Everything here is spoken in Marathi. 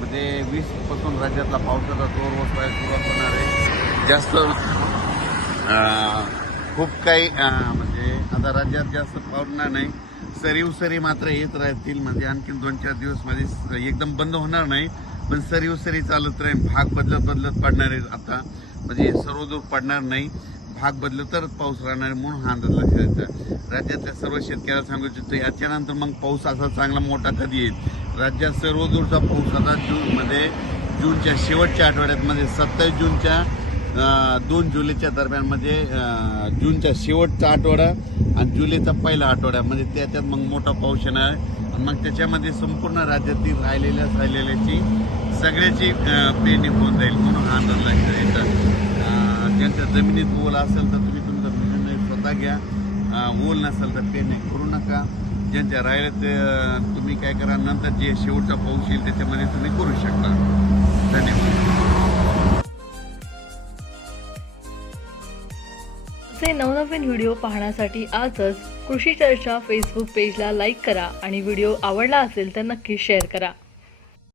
म्हणजे वीसपासून राज्यातला पावसाचा जोर वसवायला सुरुवात होणार आहे. जास्त खूप काही म्हणजे आता राज्यात जास्त पावणार नाही. सरीव सरी मात्र येत राहतील म्हणजे आणखी दोन चार दिवसमध्ये एकदम बंद होणार नाही. पण सरीव सरी चालत राहील भाग बदलत बदलत पडणार आहे आता. म्हणजे सर्व दूर पडणार नाही. भाग बदलत तरच पाऊस राहणार म्हणून हा अंदाज लक्षात राज्यातल्या सर्व शेतकऱ्याला सांगू इच्छितो याच्यानंतर मग पाऊस असा चांगला मोठा कधी येईल? राज्यात सर्व दूरचा पाऊस आता जूनमध्ये जूनच्या शेवटच्या आठवड्यात म्हणजे सत्तावीस जूनच्या दोन जुलैच्या दरम्यान म्हणजे जूनच्या शेवटचा आठवडा आणि जुलैचा पहिला आठवडा. म्हणजे त्याच्यात मग मोठा पाऊस येणार. आहे. आणि मग त्याच्यामध्ये संपूर्ण राज्यातील राहिलेल्या राहिलेल्याची सगळ्याची पेरणी होऊन जाईल म्हणून हा अंदाज लक्षात येतात ज्यांच्या जमिनीत ओल असेल तर तुम्ही तुमचा निर्णय स्वतः घ्या. ओल नसेल तर पेरणी करू नका. ज्यांच्या राहिले ते तुम्ही काय करा नंतर जे शेवटचा पाऊस येईल त्याच्यामध्ये तुम्ही करू शकता. धन्यवाद. असे नवनवीन व्हिडिओ पाहण्यासाठी आजच कृषी चर्चा फेसबुक पेजला लाईक करा आणि व्हिडिओ आवडला असेल तर नक्की शेअर करा.